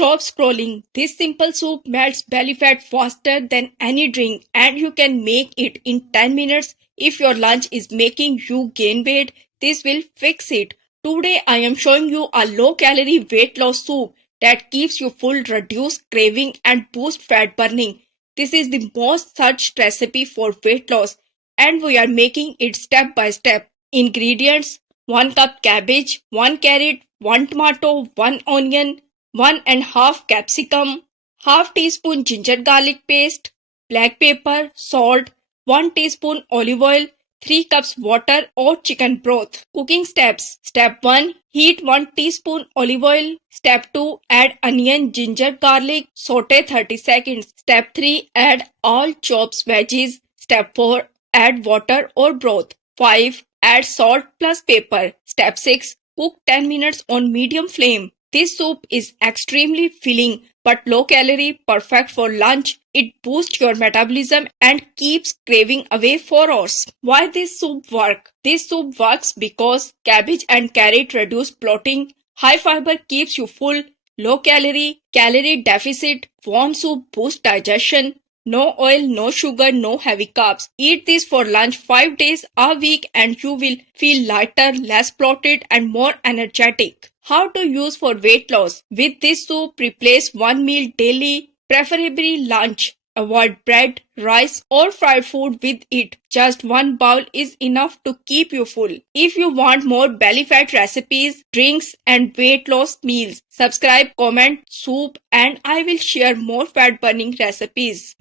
Stop scrolling. This simple soup melts belly fat faster than any drink and you can make it in 10 minutes. If your lunch is making you gain weight, this will fix it. Today I am showing you a low-calorie weight loss soup that keeps you full, reduce craving and boost fat burning. This is the most searched recipe for weight loss and we are making it step by step. Ingredients: 1 cup cabbage, 1 carrot, 1 tomato, 1 onion, 1½ capsicum, half teaspoon ginger garlic paste, black pepper, salt, 1 teaspoon olive oil, 3 cups water or chicken broth. Cooking steps. Step 1. Heat 1 teaspoon olive oil. Step 2. Add onion, ginger, garlic. Saute 30 seconds. Step 3. Add all chopped veggies. Step 4. Add water or broth. 5. Add salt plus pepper. Step 6. Cook 10 minutes on medium flame. This soup is extremely filling but low calorie, perfect for lunch. It boosts your metabolism and keeps craving away for hours. Why this soup works? This soup works because cabbage and carrot reduce bloating, high fiber keeps you full, low calorie, calorie deficit, warm soup boosts digestion, no oil, no sugar, no heavy carbs. Eat this for lunch 5 days a week and you will feel lighter, less bloated and more energetic. How to use for weight loss? With this soup, replace one meal daily, preferably lunch. Avoid bread, rice or fried food with it. Just one bowl is enough to keep you full. If you want more belly fat recipes, drinks and weight loss meals, subscribe, comment, soup and I will share more fat burning recipes.